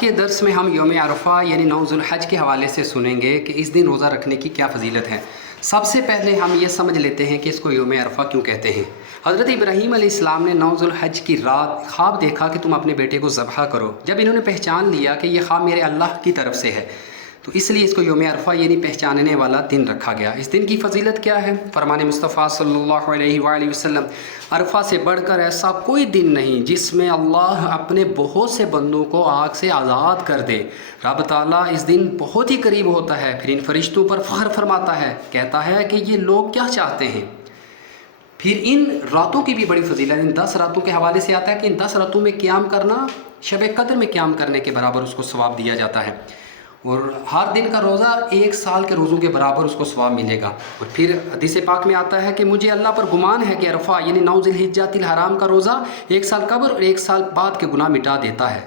के दर्स में हम यौम अरफ़ा यानी 9 ज़ुल्हज के हवाले से सुनेंगे कि इस दिन रोज़ा रखने की क्या फ़जीलत है। सबसे पहले हम ये समझ लेते हैं कि इसको यौम अरफ़ा क्यों कहते हैं। हज़रत इब्राहीम अलैहिस्सलाम ने 9 ज़ुल्हज की रात ख्वाब देखा कि तुम अपने बेटे को ज़बह करो। जब इन्होंने पहचान लिया कि यह ख्वाब मेरे अल्लाह की तरफ से है, तो इसलिए इसको यौम अरफ़ा यानी पहचानने वाला दिन रखा गया। इस दिन की फ़जीलत क्या है? फरमान मुस्तफ़ा सल्लल्लाहु अलैहि वसल्लम, अरफ़ा से बढ़कर ऐसा कोई दिन नहीं जिसमें अल्लाह अपने बहुत से बंदों को आग से आज़ाद कर दे। रब ताला इस दिन बहुत ही करीब होता है, फिर इन फरिश्तों पर फ़ख्र फरमाता है, कहता है कि ये लोग क्या चाहते हैं। फिर इन रातों की भी बड़ी फजीलत, इन 10 रातों के हवाले से आता है कि इन 10 रातों में क़याम करना शब कद्र में क़याम करने के बराबर उसको सवाब दिया जाता है, और हर दिन का रोज़ा 1 साल के रोज़ों के बराबर उसको सवाब मिलेगा। और फिर हदीस पाक में आता है कि मुझे अल्लाह पर गुमान है कि अरफ़ा यानी 9 ज़िलहिज्जतिल हराम का रोज़ा 1 साल कब्र और 1 साल बाद के गुनाह मिटा देता है।